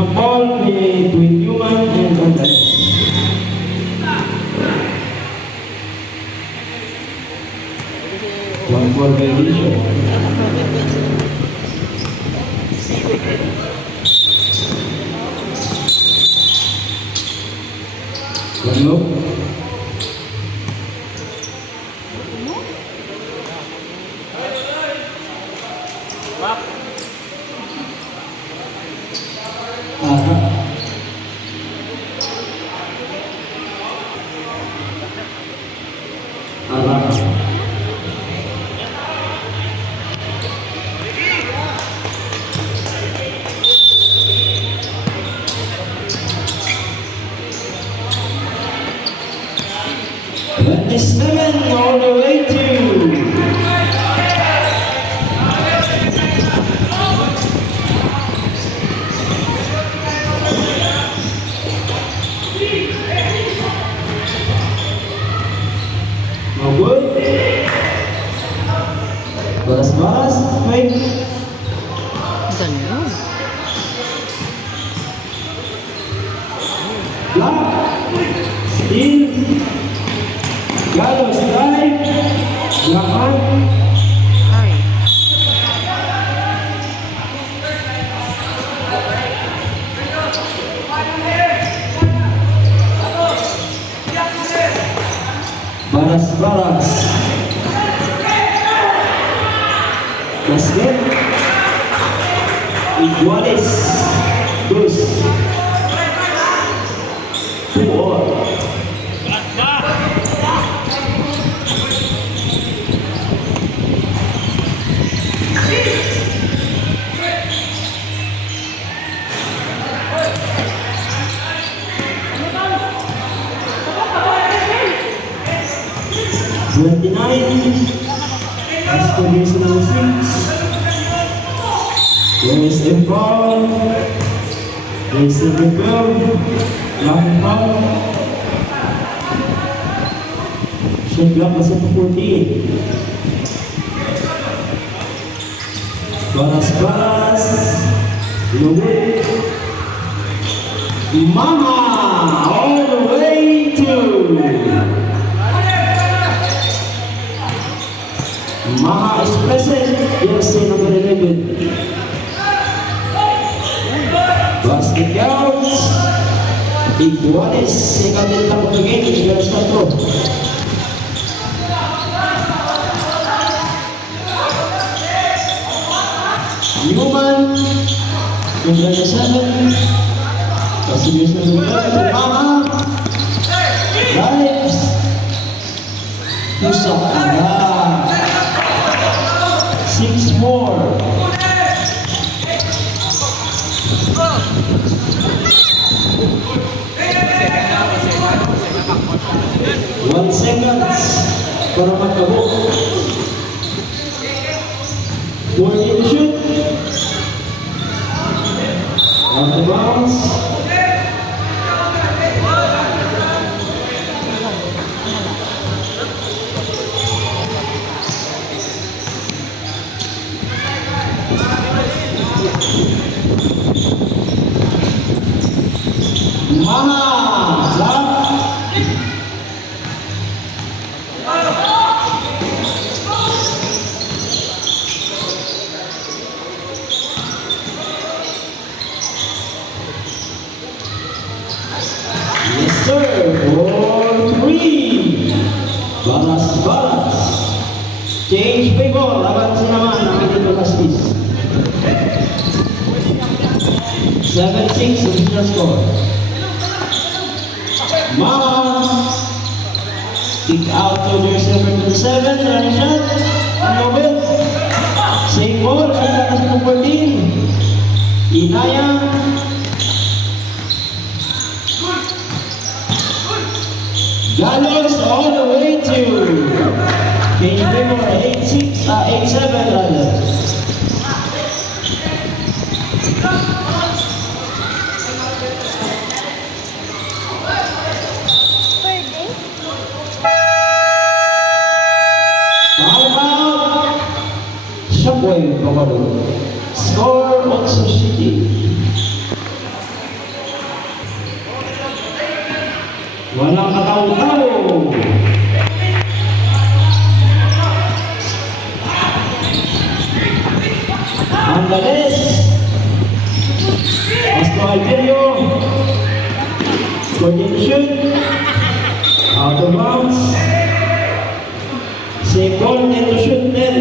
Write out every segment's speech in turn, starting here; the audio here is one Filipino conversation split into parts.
Jump ball between Human and Gonzales. One ball violation. One look. Seven all the way to no good. Balas, wait. Ganun. Block. Steal. Galo, strike. Lakan. Ay. Baras. Basket. Iguales. Dos. 2-all. After this number 6, there is a ball, there is a rebuild, long ball, shot block was at 14. Balas, Lubid, Mama, all the way to Maha is present, jersey number 11. Basket counts. Iguales, second and top of the game, Iguales 4. Newman, number 7. Pasigis number 12, Mama. Lives. Pusok, 6 more. One seconds para magkabuk. 14 to shoot. Out of bounds. Mama, stop. Yes, sir. 4-3. Balas. Change play ball. Laban sa naman ang Idol Castis. 7-6 original score. Mama, kick out to jersey number 7, running shot, Nobel, same ball, shot na sa 14, Inaya, Galos all the way to, change number 8-7 rather. Score Otso City. Walang kataw-taw. Andales. Pastor Alperio. Scored shoot. Out of bounds. Save ball and to shoot then.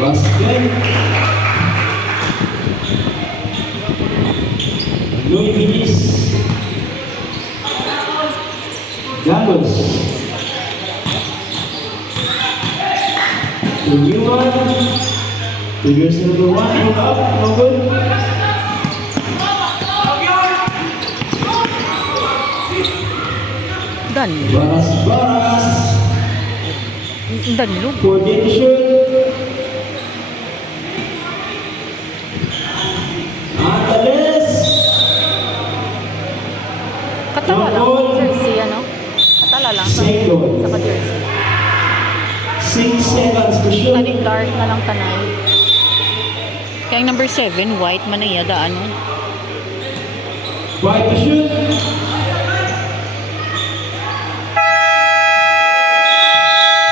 Basket. Louis Vinis. Galos. The new one. The jersey number 1. Hold up. No good. Danilo. Baras. Danilo. 14 to shoot. Andales. Katawa lang Ball. sa jersey, ano? Katala lang sa, Single. sa ka-jersey. 6 seconds to shoot. Taning dark na lang tanan. Kaya yung number 7, white man na iya, ano? 5 to shoot.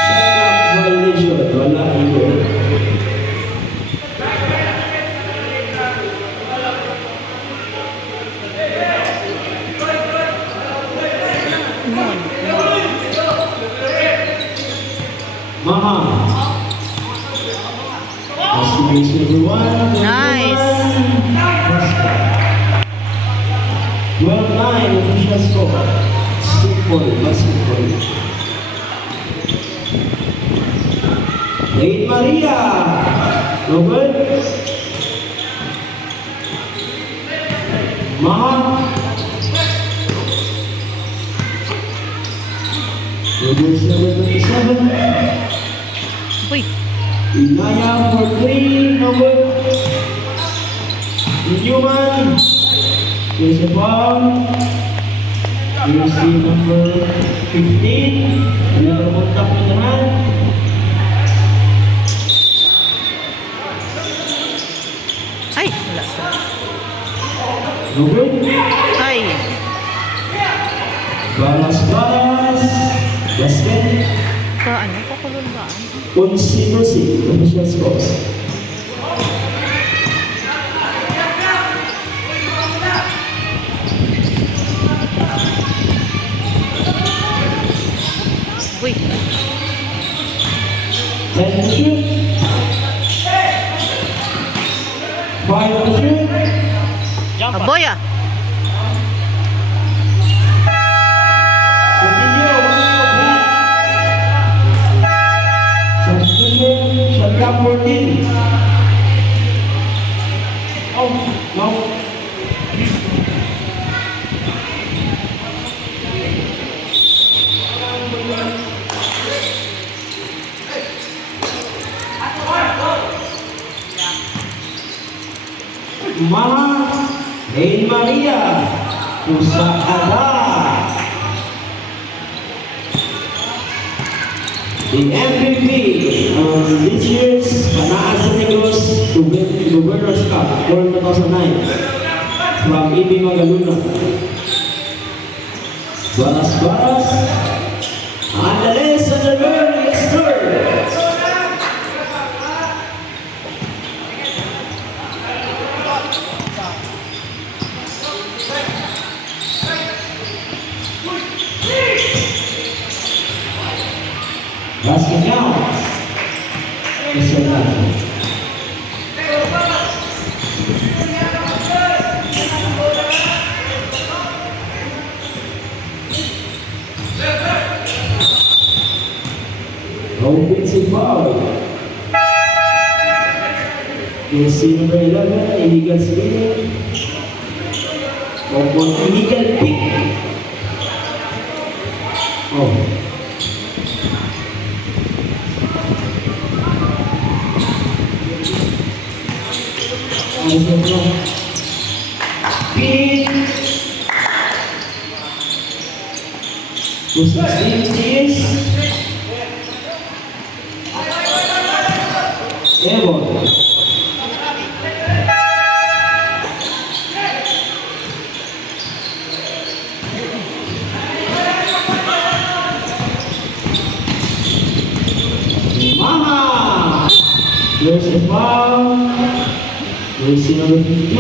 Second violation. Wala ito. Moon. Maha. Estimation number 1. Nice. 12-9 official score. Simple basketball. Nate Maria. No good. Maha. Reverse number 27. Uy, Inaya for 3, no good. Newman. There's a foul. Jersey number 15. Another contact with the hand. ay, wala sa. No good. Ay, Baras. Basket. ano, pakulon ba? 11-12 official score. Uy, 10 to shoot. 5 to shoot. aboy ah. Continue. Substitution. Shot clock 14. Oh, no. Maha Nate Maria Pusada. The MVP of this year's Bataan San Negros Governor's Cup for 2009 from EB Magaluna. Baras. Andales on the run, yes sir. Basket counts. Yes, sir. Offensive foul. Jersey number 11, illegal spin. Illegal pick. Oh. Pick. To 16 is Ebon. Mama! There's a foul. There's number 15.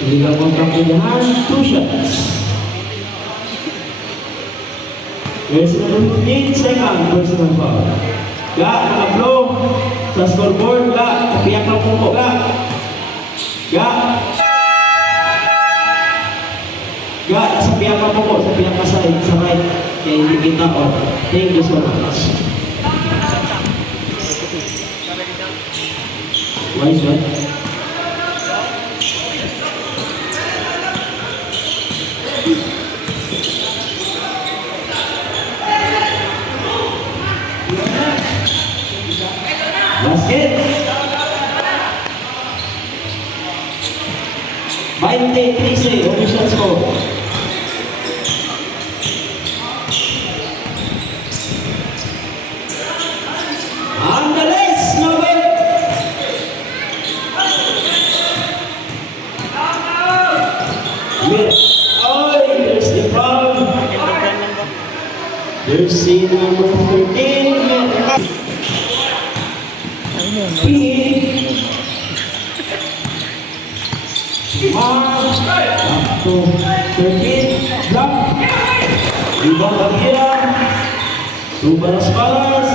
Hindi ka pong kapilahan. 2 shots. There's number 15. Second personal foul. Ga, nakablow. Sa scoreboard, ga. Kapiyak lang po, ga. Ga. Ga, sa piyak lang po. Sa piyak ka sa right. Kaya hindi kita ko. Thank you so much. Why is that? Basket. 20-13, official score. Andales, Nobel. Oh, there's the foul. There's the number 13. Pin. Up to 13. Block. Ibang Bagila. Two balas-balas.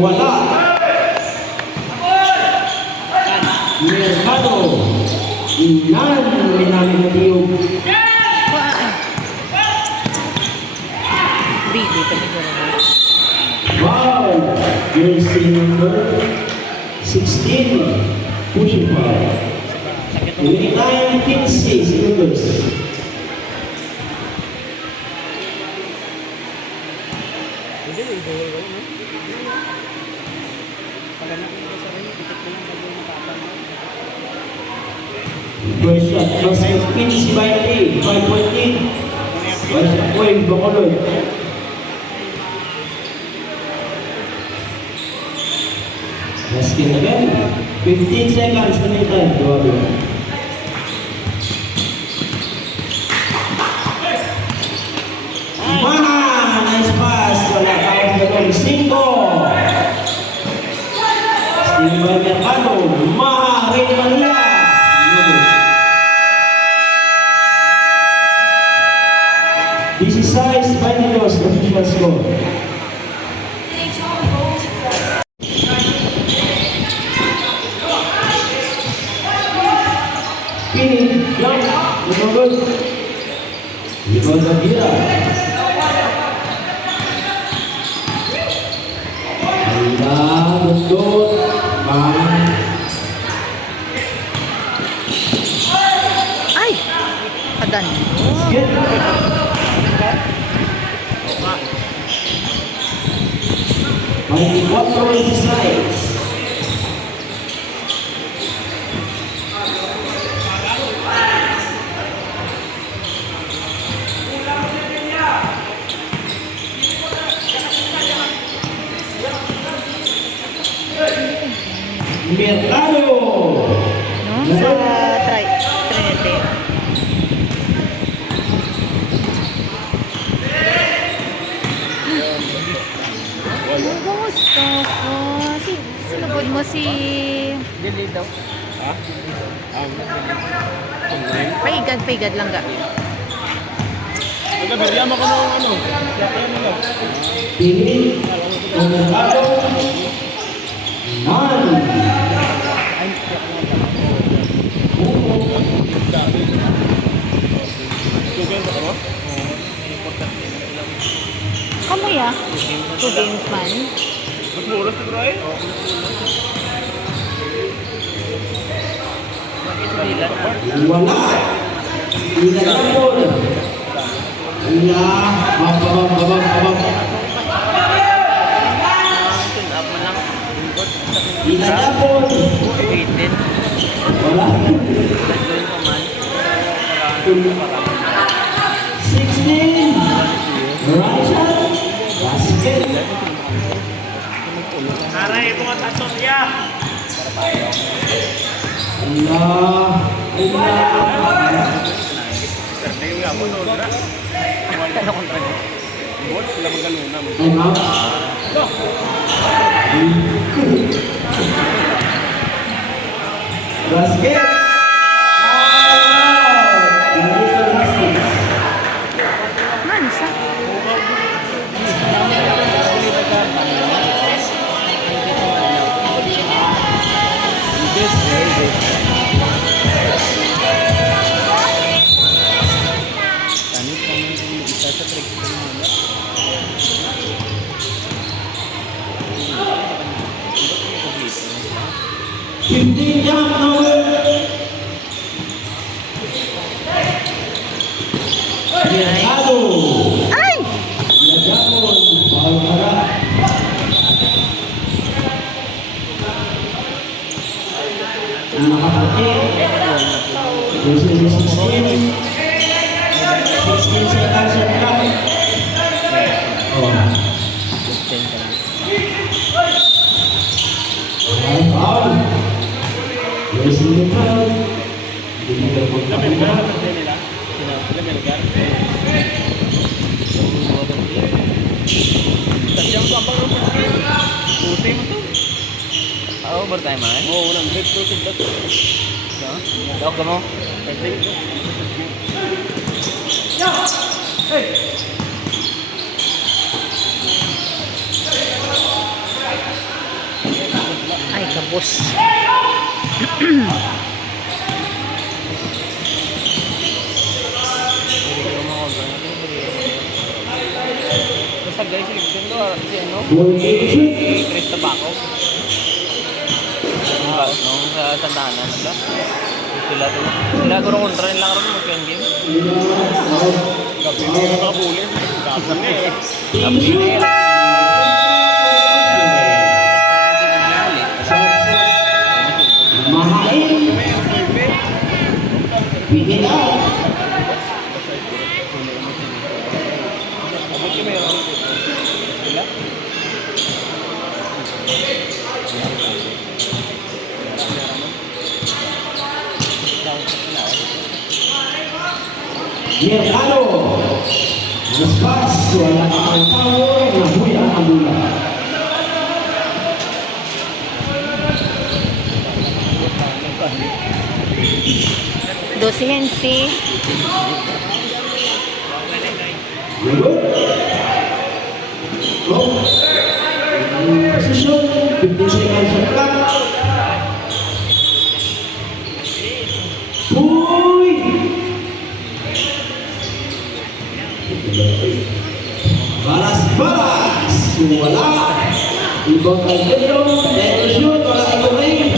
Wala. Mercado. Inan. Minami na tiyog. Wow. Jersey number 16. Pushing foul. Winning time 15 seconds. First shot, plus 15 by 8, 5.8. First shot, Wave Bacolod. Basket again. 15 seconds winning time. Maha! Nice pass. Wala tayong gano'n. 5. Steal by Mercado. Maha! Ray Maria. This is size 22, official score. Pin, jump, good. Ibang Bagila. Betul. Ay! Padan. Basket. May 4 sides. Mercado. No? Sa Trinity. Kumusta ko? Sinubod mo si... Dili daw. Ha? Paigad lang ga. Nagabigyan mo ko ng ano. Yakyan mo lang. Pili. Mercado. None. Kamu ya? 2 games man. Mas mura siguro eh. Wala. Inagapon. Wala. Babab. Inagapon. Wala. 16. Right shot. Basket. Aray, mga tato. Kaya! Allah. Pero yung nga mo, no? Ano kontra niya? Bot, sila magkaluna mo. Time out. Basket. Mansa. Fifteen jump number. Mercado. Ay! Yagapon. Bawal para. Nakapati. 16 seconds and cut. Oh. Foul. Yes, in the foul. Hindi ka po Nila? Nila? Kasi ang kapag mo puti mo to. Overtime ah? Oo, unang hit to tigdas. Dawag ka mo? Ay, kabos. Basta guys, selection to si ano? 48. Chris Tabaco. Nung sa Santana nila. Sila guro kontra nila karon mo yung game. Gabi na nakabulin. Kapag na eh. Gabi na eh. Mahain. Bigyan out. Abot kami yung sila. Mercado. Mas pas. Wala ang power. Nahuya ang bola. Dosihensi. Good. Go. Position. 15 seconds on clock. Uy! Balas-balas. Wala. Ibang Pedro. Pedro shoot. Wala ikaw rin.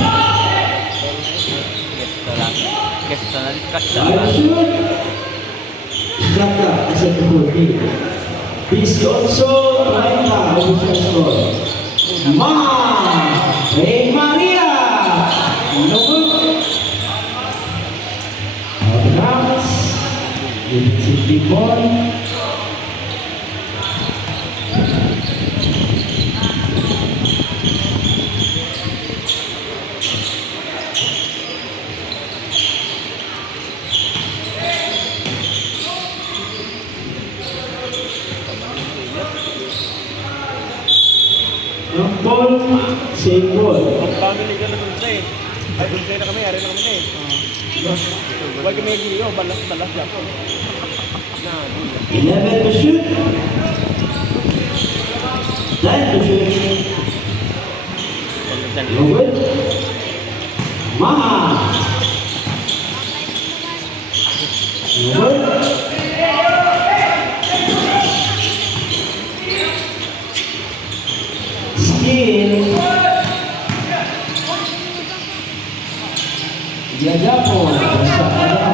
Gusto na distraction. Pedro shoot. Shaka. Isa to 14. This also 30. Official score. Hey Maria. No good. Out of bounds. 54. Yung ball, same ball. Ang family ka na dun sa eh. Ay, dun sa na kami, ari na kami eh. Huwag kami nagiliyo, balas-balas lang. 11 to shoot. 10 to shoot. No good. Maha. No good. Skill. Yagapon. Basta pala.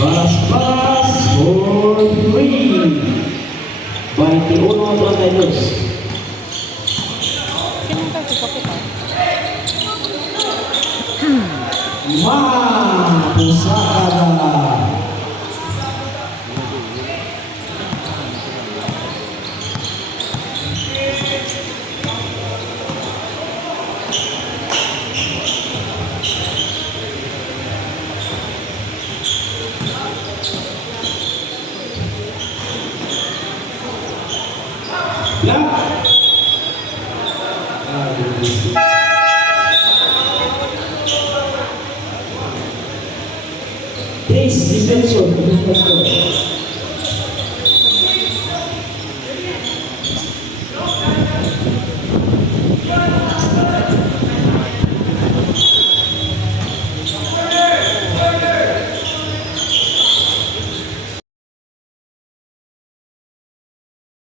Balas-balas for 3. 21-32. Sino ang tawag ko kita? Pusaka. let's go.